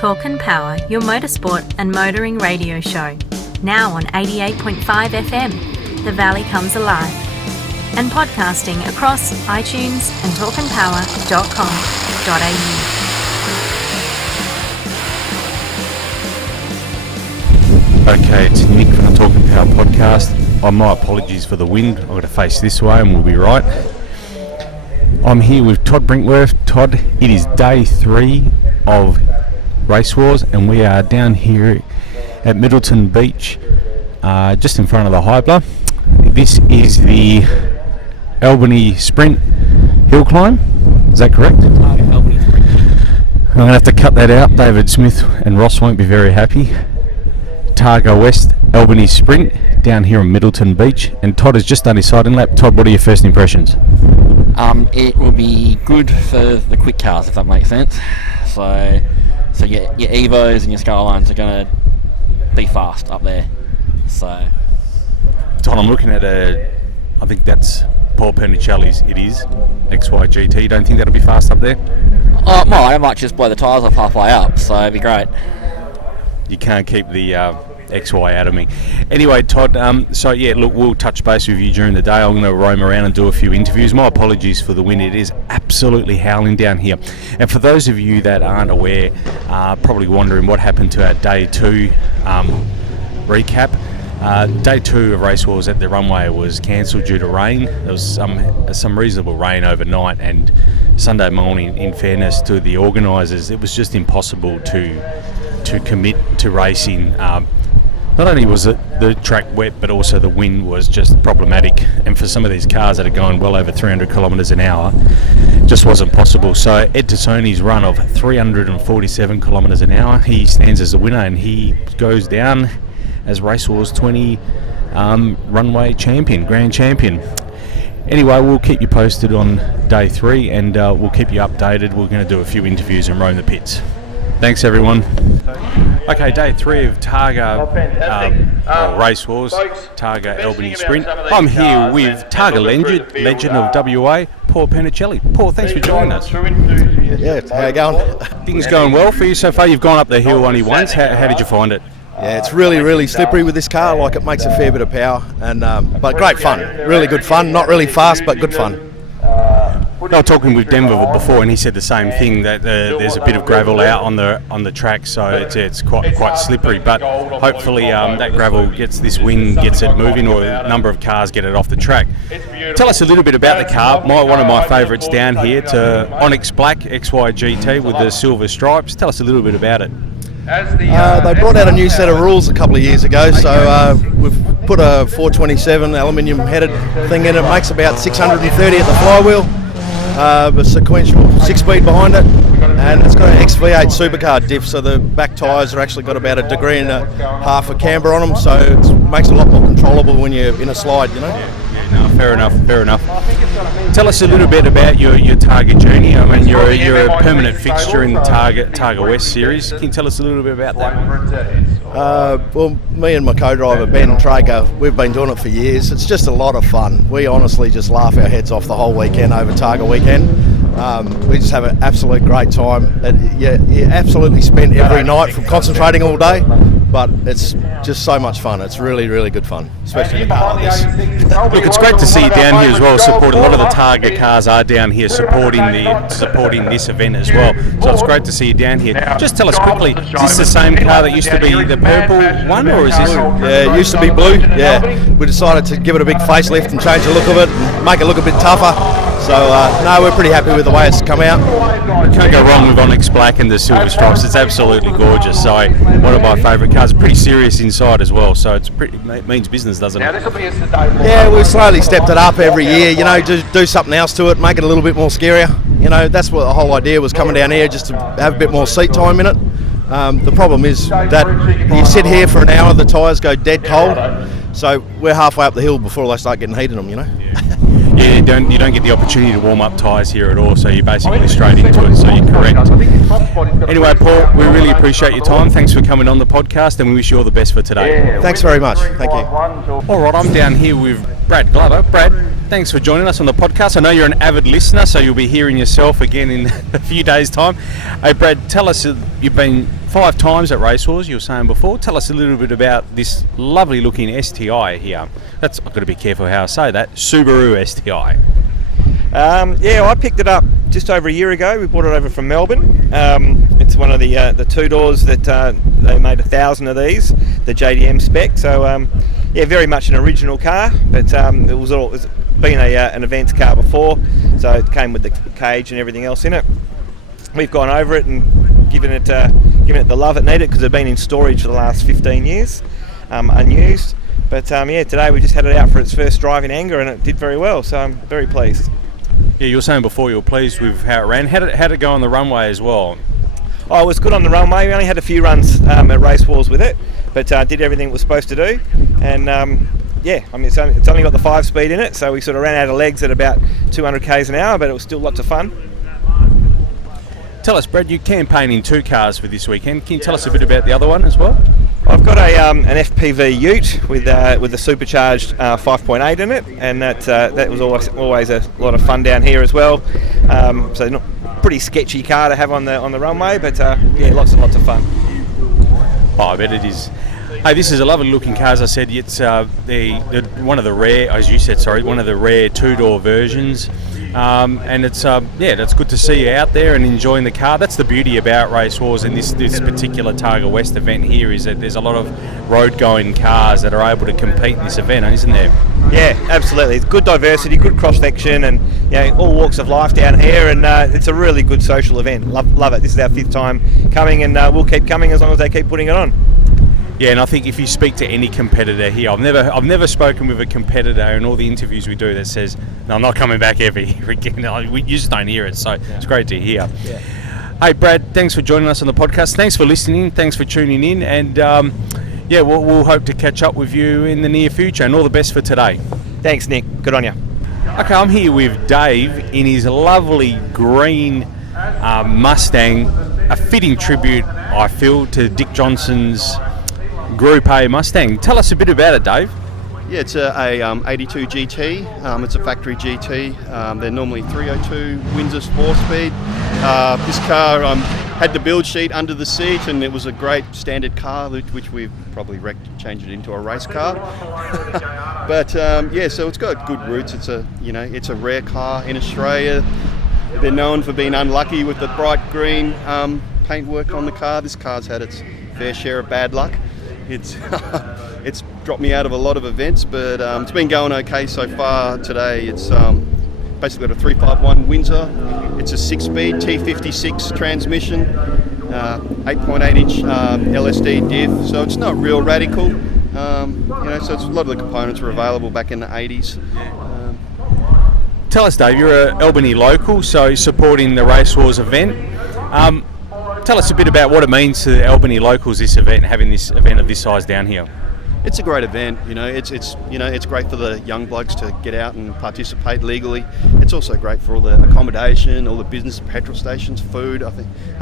Talk and Power, your motorsport and motoring radio show. Now on 88.5 FM, The Valley Comes Alive. And podcasting across iTunes and talkandpower.com.au. Okay, it's Nick from the Talk and Power podcast. My apologies for the wind. I've got to face this way and we'll be right. I'm here with Todd Brinkworth. Todd, it is day 3 of Racewars and we are down here at Middleton Beach, just in front of the Hybler. This is the Albany Sprint hill climb. Is that correct? Targa Albany Sprint. I'm going to have to cut that out. David Smith and Ross won't be very happy. Targa West Albany Sprint down here in Middleton Beach, and Todd has just done his sighting lap. Todd, what are your first impressions? It will be good for the quick cars, if that makes sense. So your Evos and your Skylines are going to be fast up there. So, Todd, I'm looking at I think that's Paul Pernechele's. It is XYGT. You don't think that'll be fast up there? well, I might just blow the tyres off halfway up, so it'd be great. You can't keep the XY out of me. Anyway, Todd, so yeah, look, we'll touch base with you during the day. I'm going to roam around and do a few interviews. My apologies for the wind. It is absolutely howling down here. And for those of you that aren't aware, probably wondering what happened to our day 2 recap. Day 2 of Racewars at the runway was cancelled due to rain. There was some reasonable rain overnight, and Sunday morning, in fairness to the organisers, it was just impossible to commit to racing. Not only was the track wet, but also the wind was just problematic, and for some of these cars that are going well over 300 kilometres an hour, just wasn't possible. So Ed Tassoni's run of 347 kilometres an hour, he stands as the winner, and he goes down as Racewars 20 runway champion, grand champion. Anyway, we'll keep you posted on day 3, and we'll keep you updated. We're going to do a few interviews and roam the pits. Thanks, everyone. Okay, day 3 of Targa Racewars, Targa Albany Sprint. I'm here with Targa legend of WA, Paul Pernechele. Paul, thanks for joining us. Yeah, how you going? Things going well for you so far? You've gone up the hill only once. How did you find it? Yeah, it's really slippery with this car. Like, it makes a fair bit of power, and but great fun. Really good fun. Not really fast, but good fun. I was talking with Denver before, and he said the same thing, that there's a bit of gravel out on the track, so it's quite slippery. But hopefully that gravel gets this wind, gets it moving, or a number of cars get it off the track. Tell us a little bit about the car. One of my favourites down here, to Onyx Black XYGT with the silver stripes. Tell us a little bit about it. They brought out a new set of rules a couple of years ago, so we've put a 427 aluminium headed thing in. It makes about 630 at the flywheel, a sequential 6-speed behind it, and it's got an XV8 supercar diff, so the back tyres are actually got about 1.5 degrees of camber on them, so it makes it a lot more controllable when you're in a slide, you know. No, fair enough. Tell us a little bit about your Targa journey. I mean, you're a permanent fixture in the Targa West series. Can you tell us a little bit about that? Well, me and my co-driver Ben Traeger, we've been doing it for years. It's just a lot of fun. We honestly just laugh our heads off the whole weekend over Targa weekend. We just have an absolute great time. You absolutely spend every night from concentrating all day, but it's just so much fun. It's really good fun, especially in a car like this. Look, it's great to see you down here as well. Support a lot of the Targa cars are down here supporting this event as well. So it's great to see you down here. Just tell us quickly, is this the same car that used to be the purple one, or is this? Yeah, it used to be blue. Yeah, we decided to give it a big facelift and change the look of it, and make it look a bit tougher. So no, we're pretty happy with the way it's come out. Can't go wrong with Onyx Black and the silver stripes. It's absolutely gorgeous. So one of my favourite cars. Pretty serious inside as well. So it means business, doesn't it? Yeah, we've slowly stepped it up every year. You know, do something else to it, make it a little bit more scarier. You know, that's what the whole idea was, coming down here just to have a bit more seat time in it. The problem is that you sit here for an hour, the tyres go dead cold. So we're halfway up the hill before they start getting heated them. You know. Yeah, you don't get the opportunity to warm up tyres here at all, so you're basically straight into it, so you're correct. Anyway, Paul, we really appreciate your time. Thanks for coming on the podcast, and we wish you all the best for today. Thanks very much. Thank you. All right, I'm down here with Brad Glover. Brad, thanks for joining us on the podcast. I know you're an avid listener, so you'll be hearing yourself again in a few days' time. Hey, Brad, tell us, you've been 5 times at Racewars, you were saying before. Tell us a little bit about this lovely looking STI here. I've got to be careful how I say that. Subaru STI. I picked it up just over a year ago. We brought it over from Melbourne. It's one of the 2-doors that they made 1,000 of these, the JDM spec. So very much an original car, but it's been an events car before, so it came with the cage and everything else in it. We've gone over it and given it the love it needed, because it's been in storage for the last 15 years, unused. But today we just had it out for its first drive in anger, and it did very well, so I'm very pleased. Yeah, you were saying before you were pleased with how it ran. How did it go on the runway as well? Oh, it was good on the runway. We only had a few runs at Racewars with it, but did everything it was supposed to do. And it's only got the 5-speed in it, so we sort of ran out of legs at about 200 k's an hour, but it was still lots of fun. Tell us, Brad, you're campaigning 2 cars for this weekend. Can you tell us a bit about the other one as well? I've got an FPV Ute with the supercharged 5.8 in it, and that was always a lot of fun down here as well. So not pretty sketchy car to have on the runway, but lots and lots of fun. Oh, I bet it is. Hey, this is a lovely looking car. As I said, it's one of the rare, as you said, one of the rare 2-door versions. And it's good to see you out there and enjoying the car. That's the beauty about Racewars and this particular Targa West event here, is that there's a lot of road-going cars that are able to compete in this event, isn't there? Yeah, absolutely. It's good diversity, good cross-section, and all walks of life down here, and it's a really good social event. Love it. This is our 5th time coming, and we'll keep coming as long as they keep putting it on. Yeah, and I think if you speak to any competitor here, I've never spoken with a competitor in all the interviews we do that says, "No, I'm not coming back every weekend." You just don't hear it, so it's great to hear. Yeah. Hey, Brad, thanks for joining us on the podcast. Thanks for listening. Thanks for tuning in, and we'll hope to catch up with you in the near future. And all the best for today. Thanks, Nick. Good on you. Okay, I'm here with Dave in his lovely green Mustang, a fitting tribute, I feel, to Dick Johnson's Group A Mustang. Tell us a bit about it, Dave. Yeah, it's a 82 GT. It's a factory GT. They're normally 302 Windsor 4-speed. This car had the build sheet under the seat, and it was a great standard car, which we've probably changed it into a race car. But so it's got good roots. It's a rare car in Australia. They're known for being unlucky with the bright green paintwork on the car. This car's had its fair share of bad luck. It's dropped me out of a lot of events, but it's been going okay so far. Today it's basically got a 351 Windsor. It's a 6-speed T56 transmission, 8.8-inch LSD diff, so it's not real radical. So it's a lot of the components were available back in the 80s. Tell us, Dave, you're an Albany local, so supporting the Racewars event. Tell us a bit about what it means to the Albany locals, this event, having this event of this size down here. It's a great event. It's great for the young blokes to get out and participate legally. It's also great for all the accommodation, all the business, petrol stations, food. I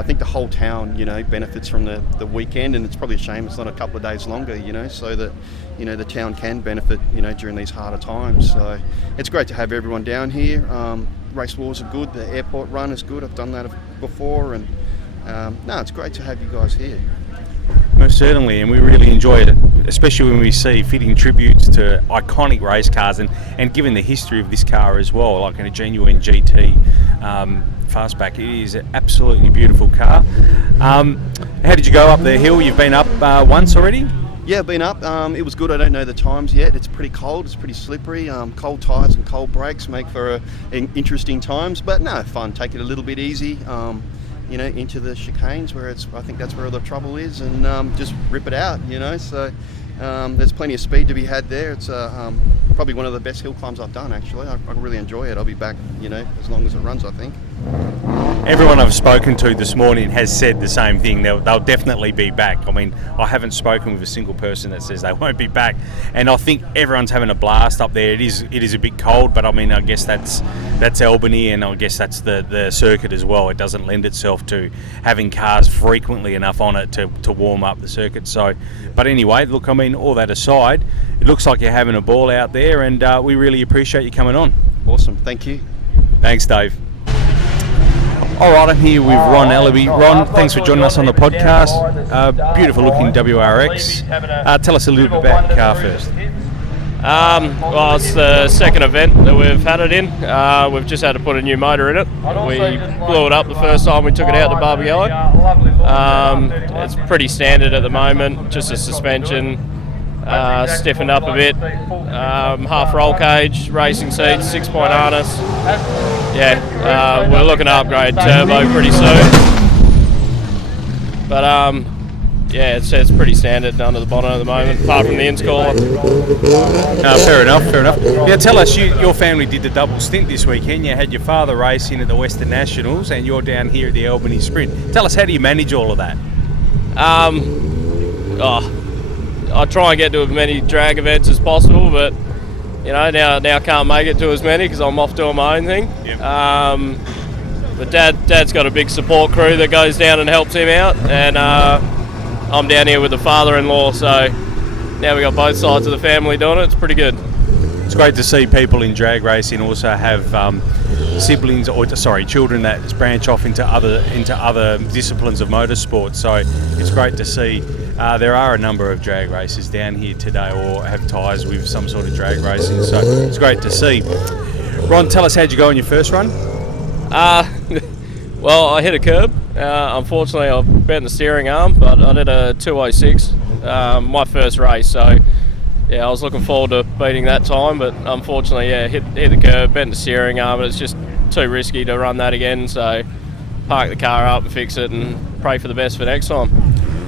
think the whole town, benefits from the weekend, and it's probably a shame it's not a couple of days longer, so that the town can benefit, during these harder times. So it's great to have everyone down here. Racewars are good. The airport run is good. I've done that before, and it's great to have you guys here. Most certainly, and we really enjoy it, especially when we see fitting tributes to iconic race cars, and given the history of this car as well, like in a genuine GT fastback. It is an absolutely beautiful car. How did you go up the hill? You've been up once already? Yeah, I've been up. It was good. I don't know the times yet. It's pretty cold. It's pretty slippery. Cold tyres and cold brakes make for interesting times, but no, fun. Take it a little bit easy. Into the chicanes where I think that's where the trouble is, and just rip it out, so there's plenty of speed to be had there. It's probably one of the best hill climbs I've done, actually. I really enjoy it. I'll be back, as long as it runs, I think. Everyone I've spoken to this morning has said the same thing. They'll definitely be back. I mean, I haven't spoken with a single person that says they won't be back, and I think everyone's having a blast up there. It is a bit cold, but I mean, I guess that's Albany, and I guess that's the circuit as well. It doesn't lend itself to having cars frequently enough on it to warm up the circuit. So, but anyway, look, I mean, all that aside, it looks like you're having a ball out there, and we really appreciate you coming on. Awesome, thank you. Thanks, Dave. All right, I'm here with Ron Ellenby. Ron, thanks for joining us on the podcast. Beautiful looking WRX. Tell us a little bit about your car first. Well, it's the second event that we've had it in. We've just had to put a new motor in it. We blew it up the first time we took it out to Barbagallo. It's pretty standard at the moment, just a suspension, stiffened up a bit, half roll cage, racing seats, 6-point harness. Yeah, we're looking to upgrade turbo pretty soon. But yeah, it's pretty standard under the bonnet at the moment, apart from the intercooler. Fair enough. Yeah, tell us, your family did the double stint this weekend. You had your father racing at the Western Nationals, and you're down here at the Albany Sprint. Tell us, how do you manage all of that? I try and get to as many drag events as possible, but you know, now I can't make it to as many because I'm off doing my own thing. Yep. But Dad's got a big support crew that goes down and helps him out, and I'm down here with the father-in-law, so now we got both sides of the family doing it. It's pretty good. It's great to see people in drag racing also have siblings, or children that branch off into other disciplines of motorsport. So it's great to see. There are a number of drag racers down here today, or have ties with some sort of drag racing. So it's great to see. Ron, tell us, how'd you go on your first run? Well, I hit a curb. Unfortunately, I bent the steering arm, but I did a 2:06, my first race. So, yeah, I was looking forward to beating that time, but unfortunately, yeah, hit the curb, bent the steering arm, and it's just too risky to run that again. So, park the car up and fix it, and pray for the best for next time.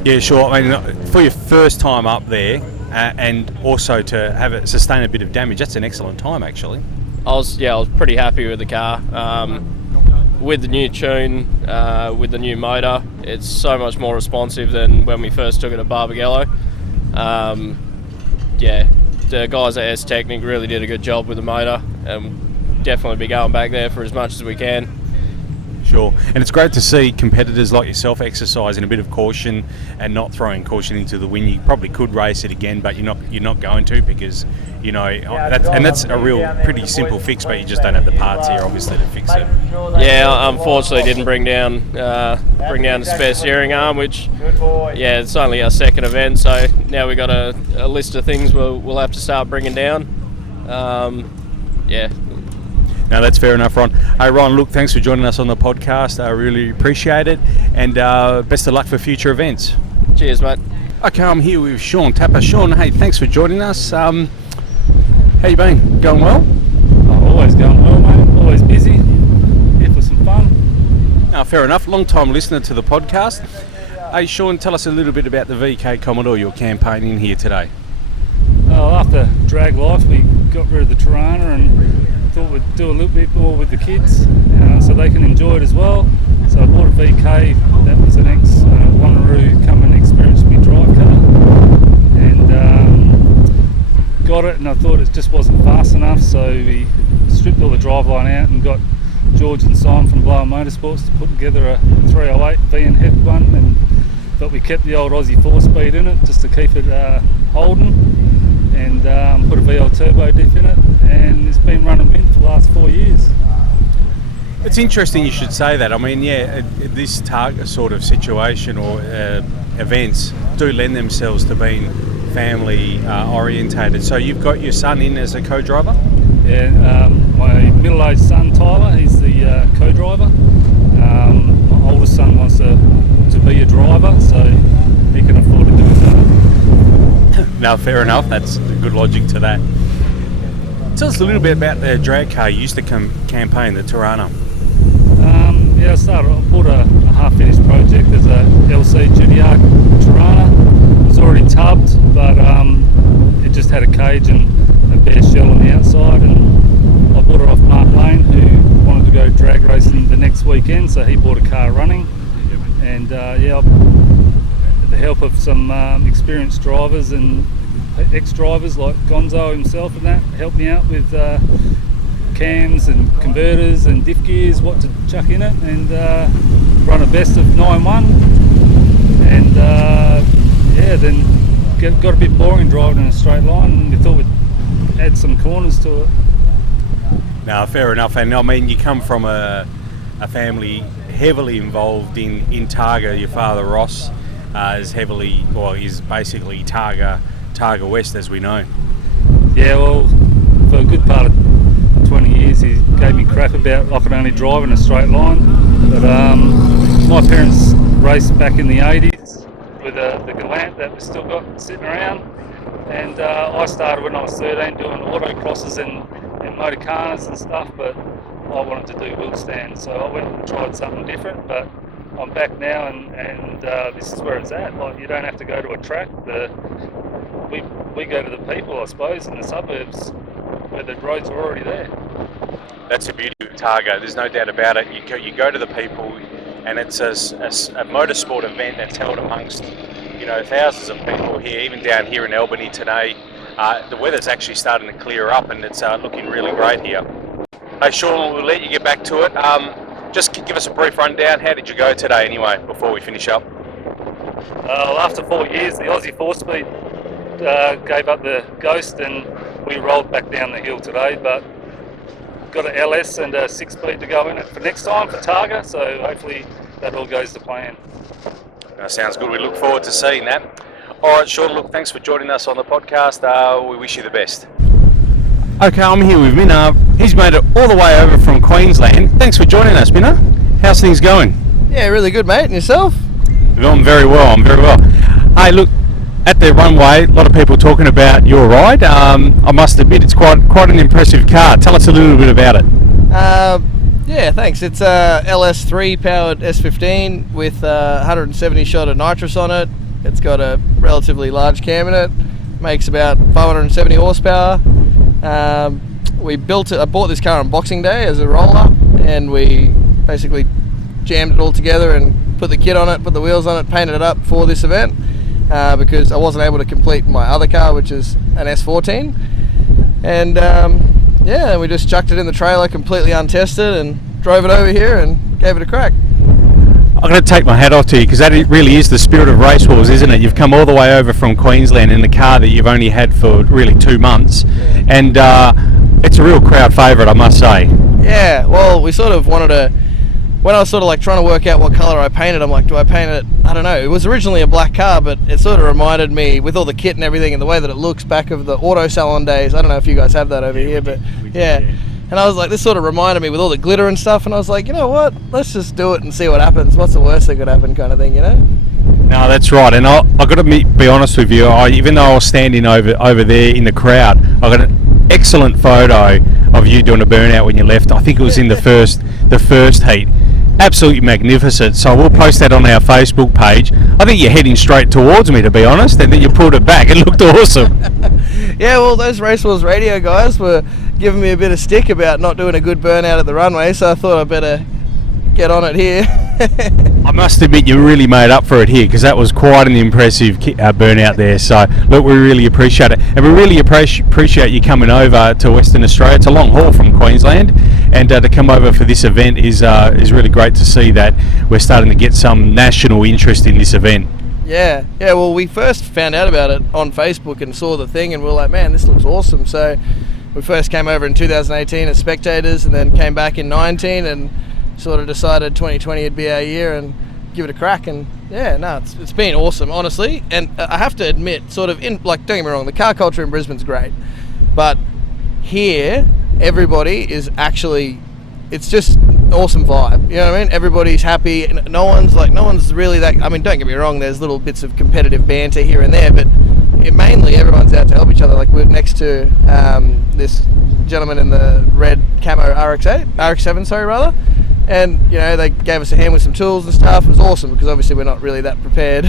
Yeah, sure. I mean, for your first time up there, and also to have it sustain a bit of damage, that's an excellent time, actually. I was pretty happy with the car. With the new tune, with the new motor, it's so much more responsive than when we first took it at Barbagallo. Yeah, the guys at S-Technic really did a good job with the motor, and definitely be going back there for as much as we can. Sure, and it's great to see competitors like yourself exercising a bit of caution and not throwing caution into the wind. You probably could race it again, but you're not going to, because you know that's a real pretty simple fix, but you just don't have the parts here obviously to fix it. Yeah, unfortunately didn't bring down the spare steering arm, which it's only our second event, so now we got a list of things we'll have to start bringing down. No, that's fair enough, Ron. Hey, Ron, look, thanks for joining us on the podcast. I really appreciate it, and best of luck for future events. Cheers, mate. Okay, I'm here with Sean Tapper. Sean, hey, thanks for joining us. How you been? Going well? Always going well, mate. Always busy. Here for some fun. No, fair enough. Long-time listener to the podcast. Hey, Sean, tell us a little bit about the VK Commodore you're campaigning here today. After drag life, we got rid of the Tirana and thought we'd do a little bit more with the kids so they can enjoy it as well. So I bought a VK that was an Wanneroo come and experience me drive car, and got it, and I thought it just wasn't fast enough, so we stripped all the driveline out and got George and Simon from Blower Motorsports to put together a 308 VN head one, but we kept the old Aussie 4-speed in it just to keep it holding, and put a VL turbo diff in it, and it's been running wind for the last 4 years. It's interesting you should say that. I mean, this Targa sort of situation or events do lend themselves to being family orientated. So you've got your son in as a co-driver? Yeah, my middle-aged son Tyler, he's the co-driver. My oldest son wants to be a driver, so he can afford to do his own. No, fair enough. That's good logic to that. Tell us a little bit about the drag car you used to campaign, the Tirana. I bought a half-finished project as a LC GTR Tirana. It was already tubbed, but it just had a cage and a bare shell on the outside, and I bought it off Mark Lane, who wanted to go drag racing the next weekend, so he bought a car running, and with the help of some experienced drivers and ex-drivers like Gonzo himself and that helped me out with cams and converters and diff gears, what to chuck in it, and run a best of 9.1, and then got a bit boring driving in a straight line, and we thought we'd add some corners to it. No, fair enough. And I mean, you come from a family heavily involved in Targa. Your father Ross is basically Targa West, as we know. Yeah, well, for a good part of 20 years he gave me crap about I could only drive in a straight line. But my parents raced back in the 80s with the Galant that we still got sitting around. And I started when I was 13 doing autocrosses and motorcanas and stuff, but I wanted to do wheel stands, so I went and tried something different. But I'm back now, and this is where it's at. Like, you don't have to go to a track. We go to the people, I suppose, in the suburbs where the roads are already there. That's the beauty of Targa. There's no doubt about it. You go to the people, and it's a motorsport event that's held amongst thousands of people here, even down here in Albany today. The weather's actually starting to clear up, and it's looking really great here. Hey Sean, we'll let you get back to it. Just give us a brief rundown. How did you go today anyway, before we finish up? After 4 years, the Aussie 4-speed gave up the ghost, and we rolled back down the hill today, but got an LS and a 6-speed to go in it for next time for Targa, so hopefully that all goes to plan. Sounds good. We look forward to seeing that. All right, Sean, look, thanks for joining us on the podcast. We wish you the best. Okay, I'm here with Minna. He's made it all the way over from Queensland. Thanks for joining us, Minna. How's things going? Yeah, really good, mate. And yourself? I'm very well. Hey, look, at the runway, a lot of people talking about your ride. I must admit, it's quite an impressive car. Tell us a little bit about it. Yeah, thanks. It's a LS3 powered S15 with 170 shot of nitrous on it. It's got a relatively large cam in it. Makes about 570 horsepower. We built it. I bought this car on Boxing Day as a roller, and we basically jammed it all together and put the kit on it, put the wheels on it, painted it up for this event because I wasn't able to complete my other car, which is an S14. And yeah, we just chucked it in the trailer completely untested and drove it over here and gave it a crack. I'm going to take my hat off to you, because that really is the spirit of Racewars, isn't it? You've come all the way over from Queensland in a car that you've only had for really 2 months, and it's a real crowd favourite, I must say. Yeah, well, we sort of wanted to, when I was sort of like trying to work out what colour I painted, I'm like, do I paint it? I don't know. It was originally a black car, but it sort of reminded me, with all the kit and everything and the way that it looks, back of the auto salon days. I don't know if you guys have that over here, but yeah. And I was like, this sort of reminded me with all the glitter and stuff, and I was like, you know what? Let's just do it and see what happens. What's the worst that could happen, kind of thing, you know? No, that's right. And I've got to be honest with you, even though I was standing over there in the crowd, I got an excellent photo of you doing a burnout when you left. I think it was in the first heat. Absolutely magnificent. So we'll post that on our Facebook page. I think you're heading straight towards me, to be honest, and then you pulled it back. It looked awesome. Yeah, well, those Racewars radio guys were giving me a bit of stick about not doing a good burnout at the runway, so I thought I'd better get on it here. I must admit, you really made up for it here, because that was quite an impressive burnout there. So look, we really appreciate it, and we really appreciate you coming over to Western Australia. It's a long haul from Queensland, and to come over for this event is really great to see that we're starting to get some national interest in this event. Yeah, well, we first found out about it on Facebook and saw the thing, and we were like, man, this looks awesome. So we first came over in 2018 as spectators, and then came back in 19 and sort of decided 2020 would be our year and give it a crack. And yeah, no, it's been awesome, honestly. And I have to admit, sort of, don't get me wrong, the car culture in Brisbane's great, but here everybody is actually, it's just an awesome vibe, you know what I mean? Everybody's happy, no one's really that, I mean, don't get me wrong, there's little bits of competitive banter here and there, but mainly everyone's out to help each other. Like, we're next to this gentleman in the red camo RX-7, and you know, they gave us a hand with some tools and stuff. It was awesome, because obviously we're not really that prepared.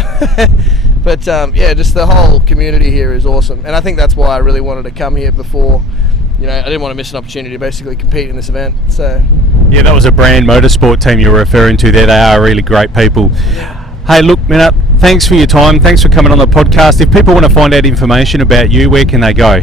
But yeah, just the whole community here is awesome, and I think that's why I really wanted to come here before. You know, I didn't want to miss an opportunity to basically compete in this event. So yeah, that was a brand motorsport team you were referring to there. They are really great people. Hey, look, Minna, thanks for your time. Thanks for coming on the podcast. If people want to find out information about you, where can they go?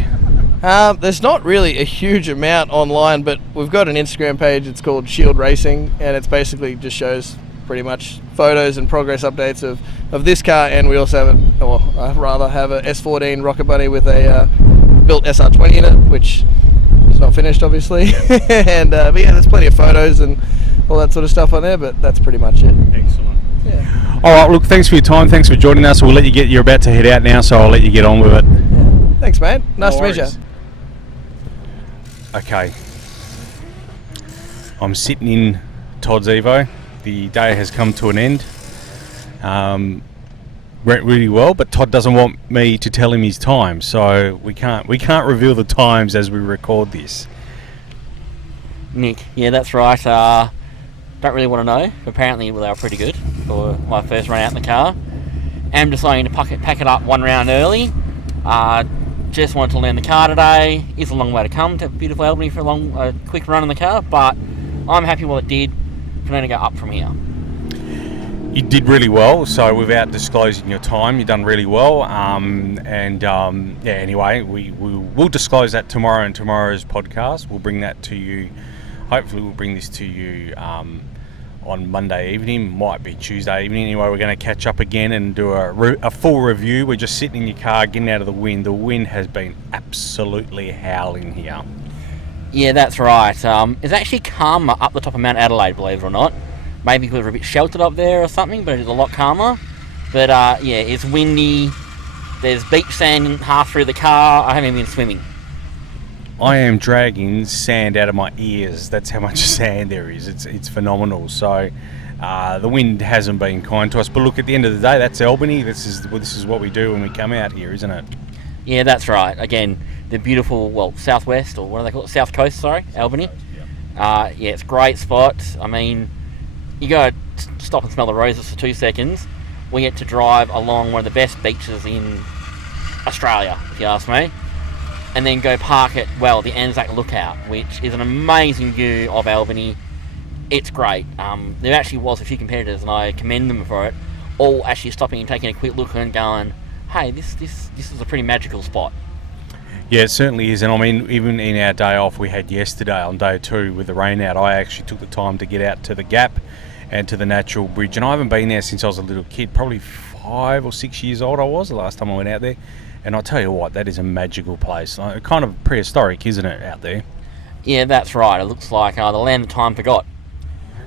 There's not really a huge amount online, but we've got an Instagram page. It's called Shield Racing, and it's basically just shows pretty much photos and progress updates of this car. And we also have a S14 Rocket Bunny with a built SR20 in it, which is not finished, obviously. And but yeah, there's plenty of photos and all that sort of stuff on there, but that's pretty much it. Excellent. Yeah. All right, look, thanks for your time. Thanks for joining us. We'll let you you're about to head out now, so I'll let you get on with it. Yeah. Thanks, mate. Nice to meet you. Okay. I'm sitting in Todd's Evo. The day has come to an end. Went really well, but Todd doesn't want me to tell him his time, so we can't reveal the times as we record this. Nick, yeah, that's right. Don't really want to know. Apparently, they were pretty good for my first run out in the car. Am deciding to pack it up one round early. Just wanted to learn the car today. It's a long way to come to beautiful Albany for a quick run in the car, but I'm happy with what it did. Can only go up from here. You did really well, so without disclosing your time, you've done really well. Anyway, we'll disclose that tomorrow in tomorrow's podcast. We'll bring that to you. Hopefully we'll bring this to you on Monday evening, might be Tuesday evening. Anyway, we're going to catch up again and do a full review. We're just sitting in your car, getting out of the wind. The wind has been absolutely howling here. Yeah, that's right. It's actually calmer up the top of Mount Adelaide, believe it or not. Maybe because we're a bit sheltered up there or something, but it's a lot calmer. But yeah, it's windy. There's beach sand half through the car. I haven't even been swimming. I am dragging sand out of my ears. That's how much sand there is. It's phenomenal. So the wind hasn't been kind to us. But look, at the end of the day, that's Albany. This is what we do when we come out here, isn't it? Yeah, that's right. Again, the beautiful, southwest, or what do they call it? South Coast, sorry, Albany. Yeah, it's a great spot. I mean, you go stop and smell the roses for 2 seconds. We get to drive along one of the best beaches in Australia, if you ask me. And then go park at, the Anzac Lookout, which is an amazing view of Albany. It's great. There actually was a few competitors, and I commend them for it, all actually stopping and taking a quick look and going, hey, this is a pretty magical spot. Yeah, it certainly is. And I mean, even in our day off we had yesterday, on day 2 with the rain out, I actually took the time to get out to the Gap and to the Natural Bridge. And I haven't been there since I was a little kid, probably 5 or 6 years old I was the last time I went out there. And I'll tell you what, that is a magical place. Kind of prehistoric, isn't it, out there? Yeah, that's right. It looks like the land of time forgot.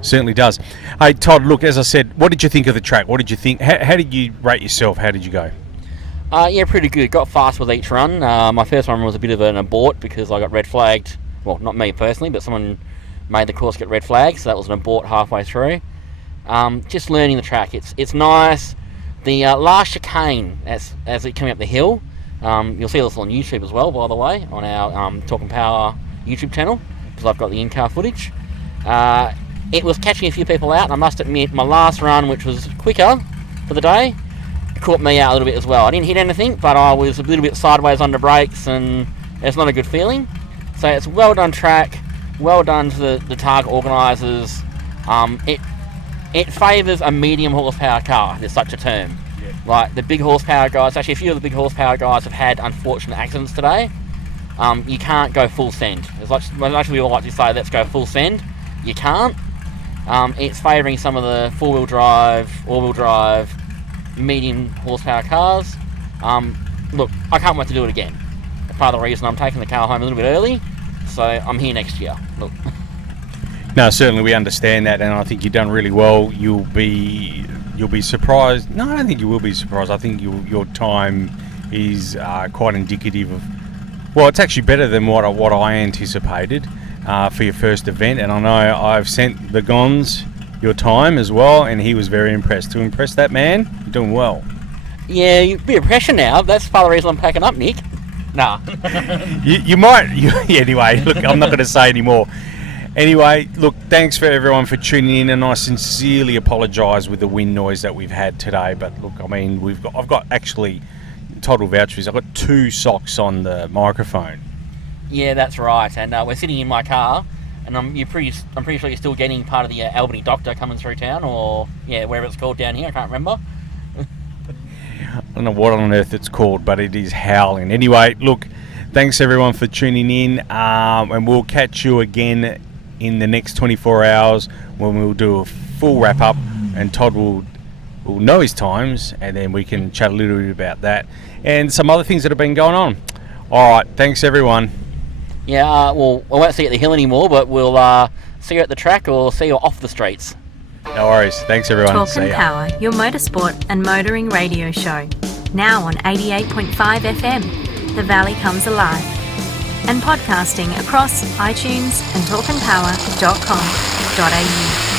Certainly does. Hey, Todd, look, as I said, what did you think of the track? What did you think? How did you rate yourself? How did you go? Yeah, pretty good. Got fast with each run. My first run was a bit of an abort because I got red flagged. Well, not me personally, but someone made the course get red flagged, so that was an abort halfway through. Just learning the track. It's nice. The last chicane, as it coming up the hill, you'll see this on YouTube as well, by the way, on our Talking Power YouTube channel, because I've got the in-car footage. It was catching a few people out, and I must admit, my last run, which was quicker for the day, caught me out a little bit as well. I didn't hit anything, but I was a little bit sideways under brakes, and it's not a good feeling. So it's a well done track, well done to the Targa organisers. It favours a medium horsepower car, if there's such a term. Yeah. Like the big horsepower guys, actually a few of the big horsepower guys have had unfortunate accidents today. You can't go full send. As much as we all like to say, let's go full send, you can't. It's favouring some of the four-wheel drive, all-wheel drive, medium horsepower cars. Look, I can't wait to do it again. Part of the reason I'm taking the car home a little bit early, so I'm here next year. Look. No, certainly we understand that, and I think you've done really well. You'll be surprised. No, I don't think you will be surprised. I think your time is quite indicative of. Well, it's actually better than what I anticipated for your first event, and I know I've sent the Gons your time as well, and he was very impressed. To impress that man, you're doing well. Yeah, you'd be a pressure now. That's part of the reason I'm packing up, Nick. Nah. you might. Anyway, look, I'm not going to say any more. Anyway, look, thanks for everyone for tuning in, and I sincerely apologise with the wind noise that we've had today. But look, I mean, I've got actually, Todd will vouch for this, I've got 2 socks on the microphone. Yeah, that's right. And we're sitting in my car, and I'm pretty sure you're still getting part of the Albany Doctor coming through town, or wherever it's called down here. I can't remember. I don't know what on earth it's called, but it is howling. Anyway, look, thanks everyone for tuning in, and we'll catch you again in the next 24 hours when we'll do a full wrap up, and Todd will know his times, and then we can chat a little bit about that and some other things that have been going on. All right, thanks everyone. Yeah, well, I won't see you at the hill anymore, but we'll see you at the track or see you off the streets. No worries. Thanks, everyone. Talk See and ya. Power, your motorsport and motoring radio show. Now on 88.5 FM, The Valley Comes Alive. And podcasting across iTunes and talkandpower.com.au.